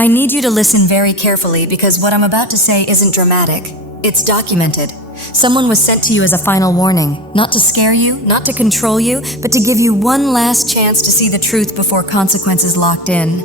I need you to listen very carefully because what I'm about to say isn't dramatic. It's documented. Someone was sent to you as a final warning, not to scare you, not to control you, but to give you one last chance to see the truth before consequences locked in.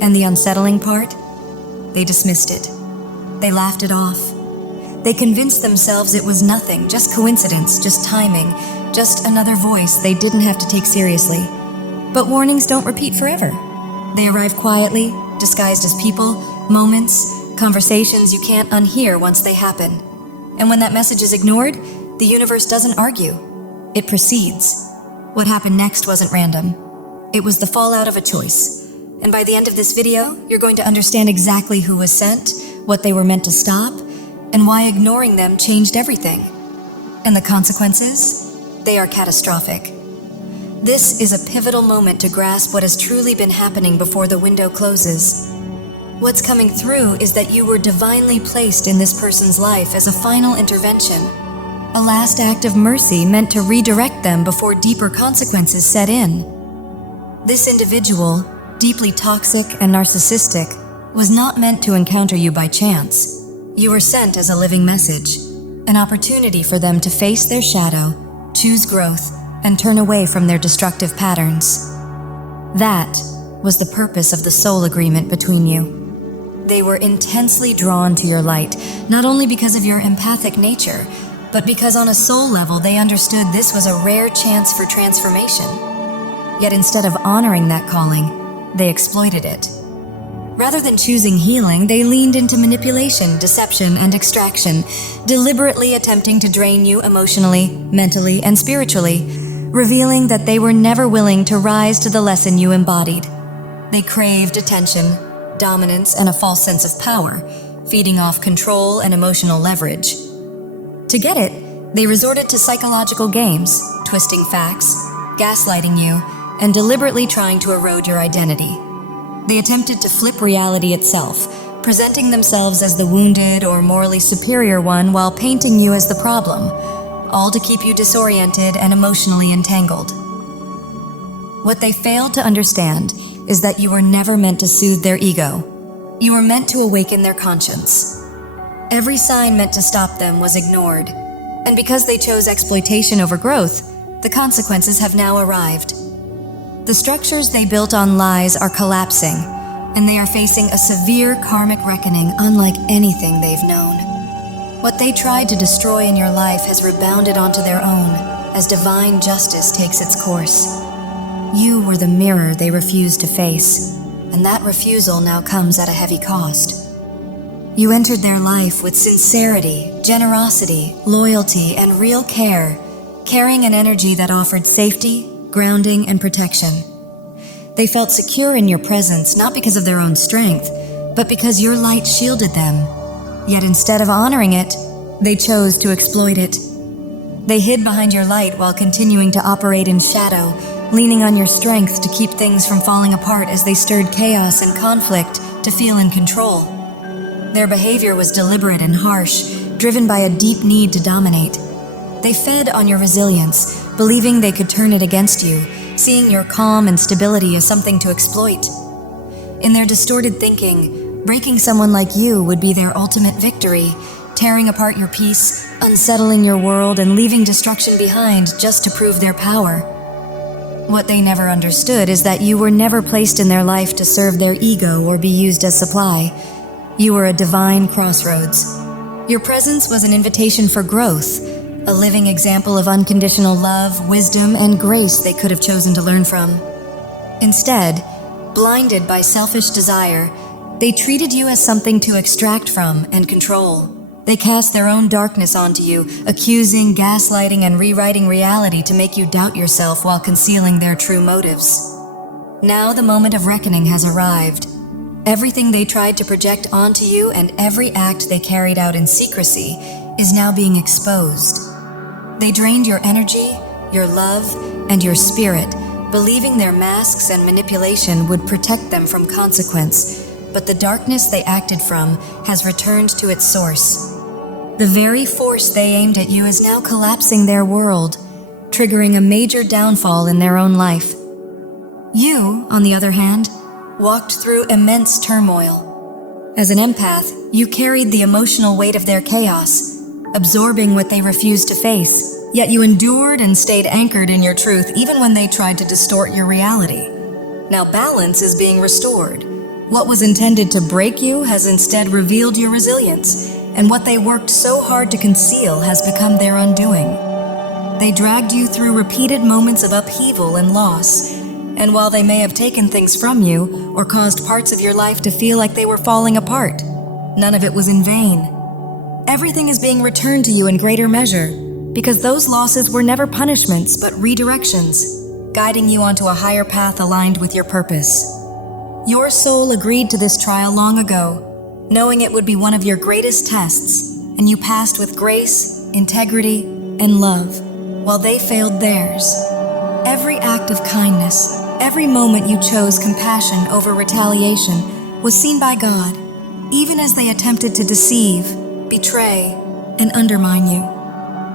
And the unsettling part? They dismissed it. They laughed it off. They convinced themselves it was nothing, just coincidence, just timing, just another voice they didn't have to take seriously. But warnings don't repeat forever. They arrive quietly, disguised as people, moments, conversations you can't unhear once they happen. And when that message is ignored, the universe doesn't argue. It proceeds. What happened next wasn't random. It was the fallout of a choice. And by the end of this video, you're going to understand exactly who was sent, what they were meant to stop, and why ignoring them changed everything. And the consequences? They are catastrophic. This is a pivotal moment to grasp what has truly been happening before the window closes. What's coming through is that you were divinely placed in this person's life as a final intervention, a last act of mercy meant to redirect them before deeper consequences set in. This individual, deeply toxic and narcissistic, was not meant to encounter you by chance. You were sent as a living message, an opportunity for them to face their shadow, choose growth, and turn away from their destructive patterns. That was the purpose of the soul agreement between you. They were intensely drawn to your light, not only because of your empathic nature, but because on a soul level they understood this was a rare chance for transformation. Yet instead of honoring that calling, they exploited it. Rather than choosing healing, they leaned into manipulation, deception, and extraction, deliberately attempting to drain you emotionally, mentally, and spiritually, revealing that they were never willing to rise to the lesson you embodied. They craved attention, dominance, and a false sense of power, feeding off control and emotional leverage. To get it, they resorted to psychological games, twisting facts, gaslighting you, and deliberately trying to erode your identity. They attempted to flip reality itself, presenting themselves as the wounded or morally superior one while painting you as the problem, all to keep you disoriented and emotionally entangled. What they failed to understand is that you were never meant to soothe their ego. You were meant to awaken their conscience. Every sign meant to stop them was ignored, and because they chose exploitation over growth, the consequences have now arrived. The structures they built on lies are collapsing, and they are facing a severe karmic reckoning unlike anything they've known. What they tried to destroy in your life has rebounded onto their own as divine justice takes its course. You were the mirror they refused to face, and that refusal now comes at a heavy cost. You entered their life with sincerity, generosity, loyalty, and real care, carrying an energy that offered safety, grounding, and protection. They felt secure in your presence not because of their own strength, but because your light shielded them. Yet instead of honoring it, they chose to exploit it. They hid behind your light while continuing to operate in shadow, leaning on your strength to keep things from falling apart as they stirred chaos and conflict to feel in control. Their behavior was deliberate and harsh, driven by a deep need to dominate. They fed on your resilience, believing they could turn it against you, seeing your calm and stability as something to exploit. In their distorted thinking, breaking someone like you would be their ultimate victory, tearing apart your peace, unsettling your world, and leaving destruction behind just to prove their power. What they never understood is that you were never placed in their life to serve their ego or be used as supply. You were a divine crossroads. Your presence was an invitation for growth, a living example of unconditional love, wisdom, and grace they could have chosen to learn from. Instead, blinded by selfish desire, they treated you as something to extract from and control. They cast their own darkness onto you, accusing, gaslighting, and rewriting reality to make you doubt yourself while concealing their true motives. Now the moment of reckoning has arrived. Everything they tried to project onto you and every act they carried out in secrecy is now being exposed. They drained your energy, your love, and your spirit, believing their masks and manipulation would protect them from consequence, but the darkness they acted from has returned to its source. The very force they aimed at you is now collapsing their world, triggering a major downfall in their own life. You, on the other hand, walked through immense turmoil, As an empath, you carried the emotional weight of their chaos, absorbing what they refused to face, yet you endured and stayed anchored in your truth even when they tried to distort your reality. Now balance is being restored. What was intended to break you has instead revealed your resilience, and what they worked so hard to conceal has become their undoing. They dragged you through repeated moments of upheaval and loss, and while they may have taken things from you or caused parts of your life to feel like they were falling apart, none of it was in vain. Everything is being returned to you in greater measure, because those losses were never punishments but redirections, guiding you onto a higher path aligned with your purpose. Your soul agreed to this trial long ago, knowing it would be one of your greatest tests, and you passed with grace, integrity, and love, while they failed theirs. Every act of kindness, every moment you chose compassion over retaliation, was seen by God, even as they attempted to deceive, betray, and undermine you.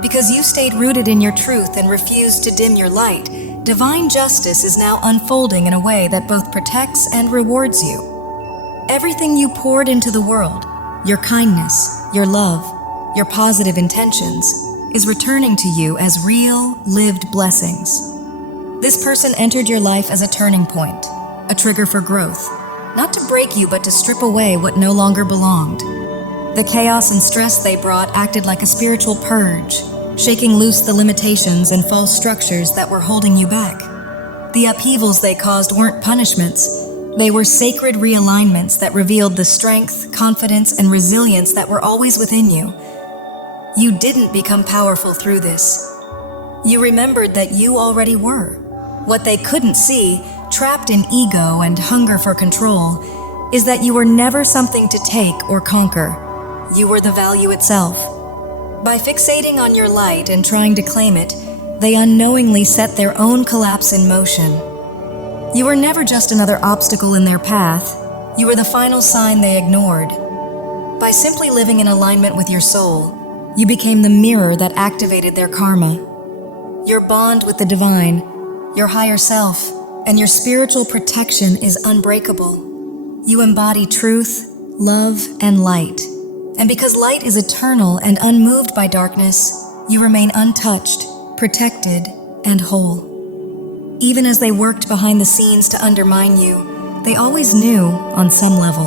Because you stayed rooted in your truth and refused to dim your light, divine justice is now unfolding in a way that both protects and rewards you. Everything you poured into the world, your kindness, your love, your positive intentions, is returning to you as real, lived blessings. This person entered your life as a turning point, a trigger for growth, not to break you but to strip away what no longer belonged. The chaos and stress they brought acted like a spiritual purge, shaking loose the limitations and false structures that were holding you back. The upheavals they caused weren't punishments. They were sacred realignments that revealed the strength, confidence, and resilience that were always within you. You didn't become powerful through this. You remembered that you already were. What they couldn't see, trapped in ego and hunger for control, is that you were never something to take or conquer. You were the value itself. By fixating on your light and trying to claim it, they unknowingly set their own collapse in motion. You were never just another obstacle in their path. You were the final sign they ignored. By simply living in alignment with your soul, you became the mirror that activated their karma. Your bond with the divine, your higher self, and your spiritual protection is unbreakable. You embody truth, love, and light. And because light is eternal and unmoved by darkness, you remain untouched, protected, and whole. Even as they worked behind the scenes to undermine you, they always knew, on some level,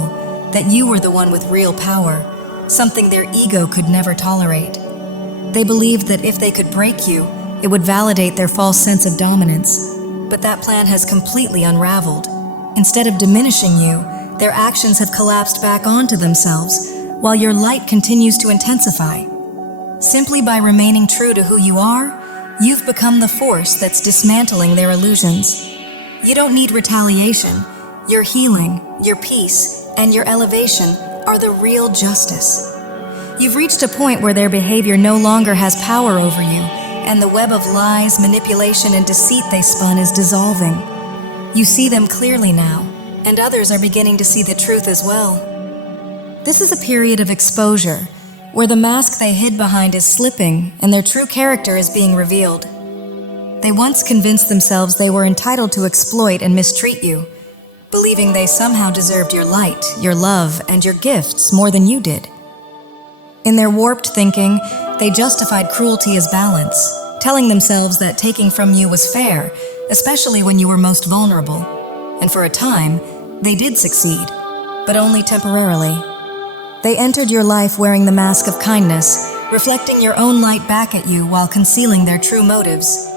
that you were the one with real power, something their ego could never tolerate. They believed that if they could break you, it would validate their false sense of dominance. But that plan has completely unraveled. Instead of diminishing you, their actions have collapsed back onto themselves, while your light continues to intensify. Simply by remaining true to who you are, you've become the force that's dismantling their illusions. You don't need retaliation. Your healing, your peace, and your elevation are the real justice. You've reached a point where their behavior no longer has power over you, and the web of lies, manipulation, and deceit they spun is dissolving. You see them clearly now, and others are beginning to see the truth as well. This is a period of exposure, where the mask they hid behind is slipping and their true character is being revealed. They once convinced themselves they were entitled to exploit and mistreat you, believing they somehow deserved your light, your love, and your gifts more than you did. In their warped thinking, they justified cruelty as balance, telling themselves that taking from you was fair, especially when you were most vulnerable. And for a time, they did succeed, but only temporarily. They entered your life wearing the mask of kindness, reflecting your own light back at you while concealing their true motives.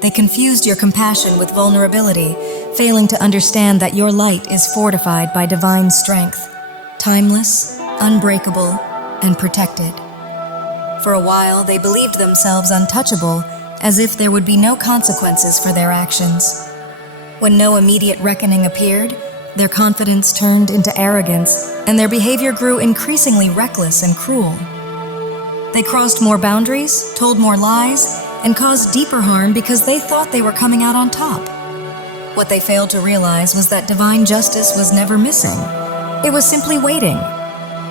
They confused your compassion with vulnerability, failing to understand that your light is fortified by divine strength, timeless, unbreakable, and protected. For a while, they believed themselves untouchable, as if there would be no consequences for their actions. When no immediate reckoning appeared, their confidence turned into arrogance, and their behavior grew increasingly reckless and cruel. They crossed more boundaries, told more lies, and caused deeper harm because they thought they were coming out on top. What they failed to realize was that divine justice was never missing. It was simply waiting.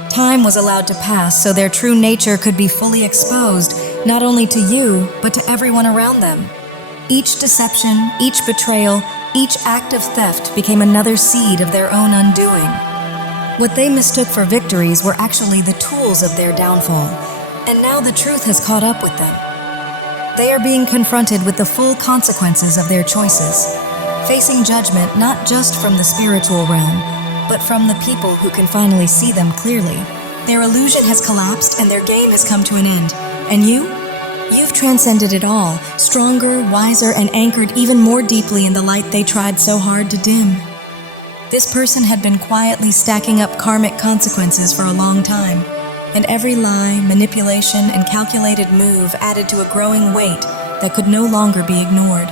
Time was allowed to pass so their true nature could be fully exposed, not only to you, but to everyone around them. Each deception, each betrayal, each act of theft became another seed of their own undoing. What they mistook for victories were actually the tools of their downfall, and now the truth has caught up with them. They are being confronted with the full consequences of their choices, facing judgment not just from the spiritual realm, but from the people who can finally see them clearly. Their illusion has collapsed and their game has come to an end. And you've transcended it all, stronger, wiser, and anchored even more deeply in the light they tried so hard to dim. This person had been quietly stacking up karmic consequences for a long time, and every lie, manipulation, and calculated move added to a growing weight that could no longer be ignored.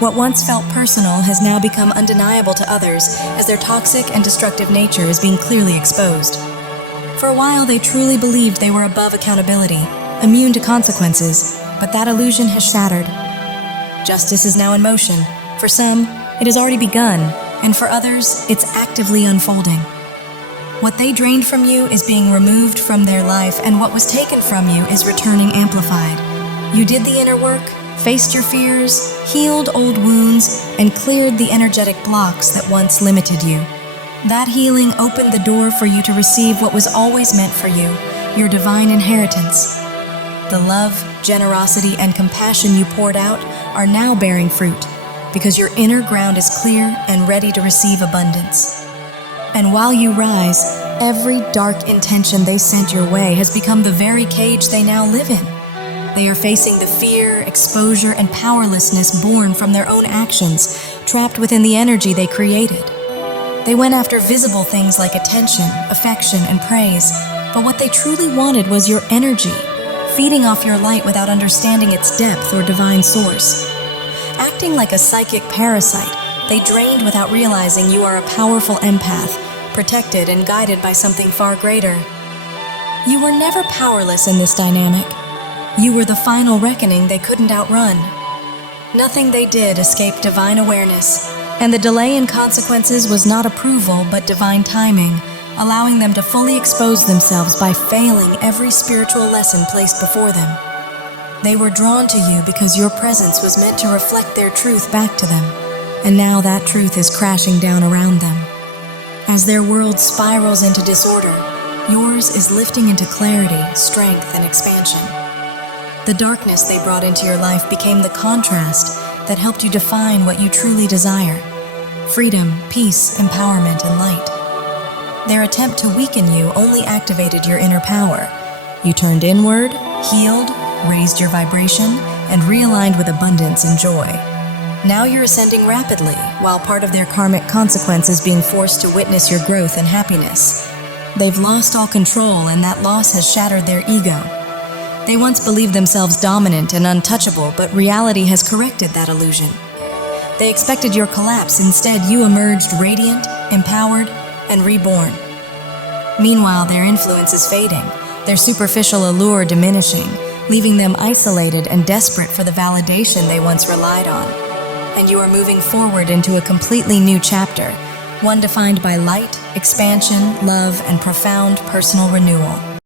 What once felt personal has now become undeniable to others as their toxic and destructive nature is being clearly exposed. For a while, they truly believed they were above accountability, immune to consequences, but that illusion has shattered. Justice is now in motion. For some, it has already begun, and for others, it's actively unfolding. What they drained from you is being removed from their life, and what was taken from you is returning amplified. You did the inner work, faced your fears, healed old wounds, and cleared the energetic blocks that once limited you. That healing opened the door for you to receive what was always meant for you, your divine inheritance. The love, generosity, and compassion you poured out are now bearing fruit, because your inner ground is clear and ready to receive abundance. And while you rise, every dark intention they sent your way has become the very cage they now live in. They are facing the fear, exposure, and powerlessness born from their own actions, trapped within the energy they created. They went after visible things like attention, affection, and praise, but what they truly wanted was your energy, feeding off your light without understanding its depth or divine source. Acting like a psychic parasite, they drained without realizing you are a powerful empath, protected and guided by something far greater. You were never powerless in this dynamic. You were the final reckoning they couldn't outrun. Nothing they did escaped divine awareness, and the delay in consequences was not approval but divine timing, allowing them to fully expose themselves by failing every spiritual lesson placed before them. They were drawn to you because your presence was meant to reflect their truth back to them, and now that truth is crashing down around them. As their world spirals into disorder, yours is lifting into clarity, strength, and expansion. The darkness they brought into your life became the contrast that helped you define what you truly desire: freedom, peace, empowerment, and light. Their attempt to weaken you only activated your inner power. You turned inward, healed, raised your vibration, and realigned with abundance and joy. Now you're ascending rapidly, while part of their karmic consequence is being forced to witness your growth and happiness. They've lost all control, and that loss has shattered their ego. They once believed themselves dominant and untouchable, but reality has corrected that illusion. They expected your collapse. Instead, you emerged radiant, empowered, and reborn. Meanwhile, their influence is fading, their superficial allure diminishing, leaving them isolated and desperate for the validation they once relied on. And you are moving forward into a completely new chapter, one defined by light, expansion, love, and profound personal renewal.